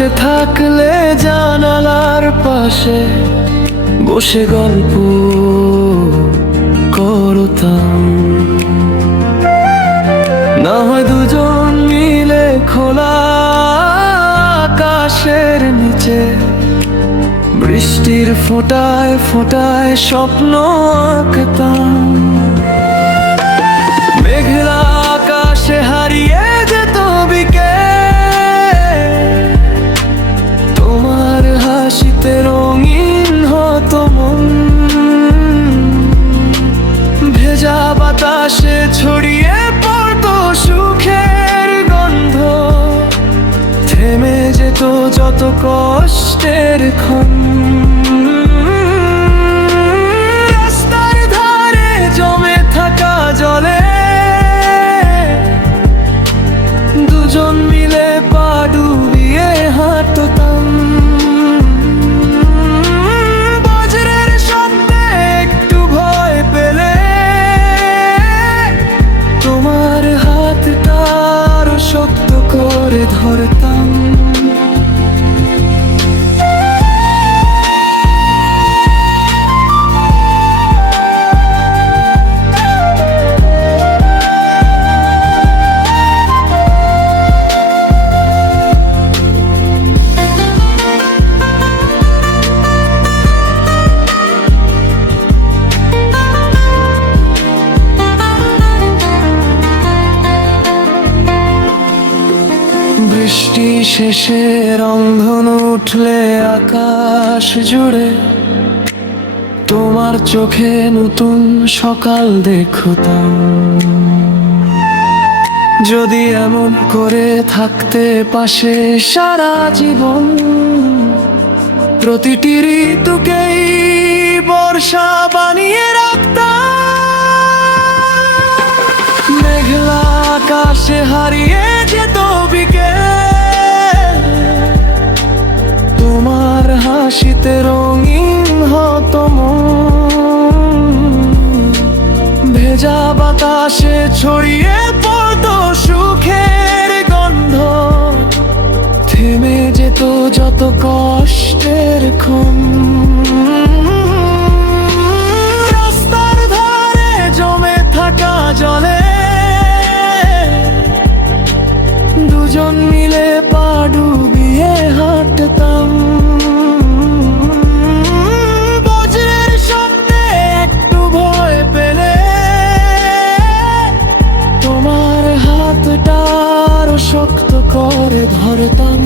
পাশে থাকলে জানালার পাশে বসে গল্প করতাম। না হয় দুজন মিলে খোলা আকাশের নিচে বৃষ্টির ফোঁটায় ফোঁটায় স্বপ্ন আঁকতাম। মেঘলা আকাশে হারিয়ে যেত বিকেল, তোমার হাসিতে রঙিন হতো মন। ভেজা বাতাসে ছড়িয়ে পড়তো সুখের গন্ধ, থেমে যেত যত কষ্টের ক্ষণ। রাস্তার ধারে জমে থাকা জলে দুজন মিলে পা ডুবিয়ে হাঁটতাম। বজ্রের শব্দে একটু ভয় পেলে তোমার হাতটা আরো শক্ত করে ধরতাম। বৃষ্টি শেষে রংধনু উঠলে আকাশ জুড়ে তোমার চোখে নতুন সকাল দেখতাম। যদি এমন করে থাকতে পাশে সারা জীবন, প্রতিটি ঋতুকেই বর্ষা বানিয়ে রাখতাম। মেঘলা আকাশে হারিয়ে যেত বিকেল, তোমার হাসিতে রঙিন হতো মন। ভেজা বাতাসে ছড়িয়ে পড়তো সুখের গন্ধ, থেমে যেত যত কষ্টের ক্ষণ। রাস্তার ধারে জমে থাকা জলে দুজন মিলে পা ডুবিয়ে হাঁটতাম। বজ্রের শব্দে একটু ভয় পেলে তোমার হাতটা আরো শক্ত করে ধরতাম।